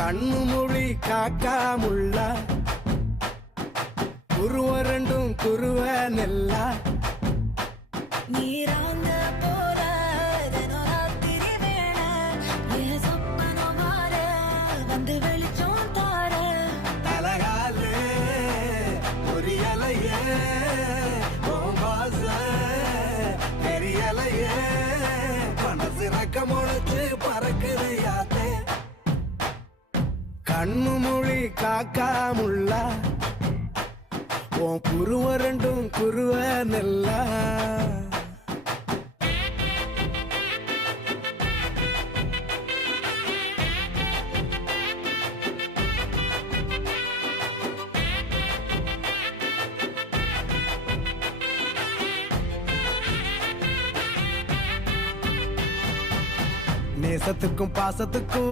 கண்ணு மொழி காக்காமுள்ள குருவ ரெண்டும் குருவ நெல்லா நீராங்க போல தினராத்திரி வேண என் சொப்பனம் மாற வந்து வெளிச்சம் தார தலகாலே பொரியலையே ஓம்பாச பெரியலையே மனசு ரக்க முளைச்சு பறக்குது யாத்தே கண்ணு மொழி காக்காமுள்ள உன் குருவ ரெண்டும் குருவ நெல்லா நேசத்துக்கும் பாசத்துக்கும்